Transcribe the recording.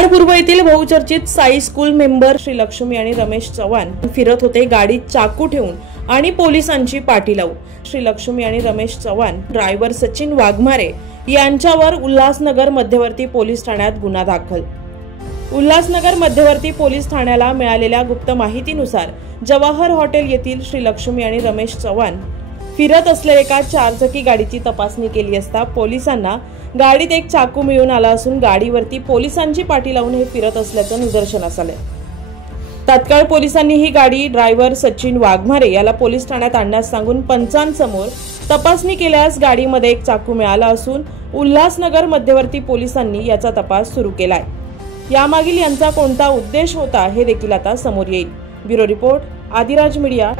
कल्याण पूर्व येथील बहुचर्चित साई स्कूल मेंबर श्रीलक्ष्मी आणि रमेश चव्हाण फिरत होते गाडीत चाकू ठेवून आणि पोलिसांची पाठी लावून। श्रीलक्ष्मी आणि रमेश चव्हाण ड्रायव्हर सचिन वाघमारे यांच्यावर उल्हासनगर मध्यवर्ती पोलीस ठाण्यात गुन्हा दाखल। उल्हासनगर मध्यवर्ती पोलीस ठाण्याला मिळालेल्या गुप्त माहितीनुसार जवाहर हॉटेल येथील श्रीलक्ष्मी आणि रमेश चव्हाण फिरत असलेल्या एका चारचाकी गाडीची तपासणी केली असता पोलिसांना गाडीत एक चाकू मिळून आला असून गाडीवरती पोलिसांची पाठी लावून हे फिरत असल्याचं निदर्शनास आले। तात्काळ पोलिसांनी ही गाडी ड्रायव्हर सचिन वाघमारे याला पोलीस ठाण्यात आणण्यास सांगून पंचांसमोर तपासणी केल्यास गाडीमध्ये एक चाकू मिळाला असून उल्हासनगर मध्यवर्ती पोलिसांनी याचा तपास सुरू केलाय। यामागील यांचा कोणता उद्देश होता हे देखील आता समोर येईल। Bureau report, Adiraj media.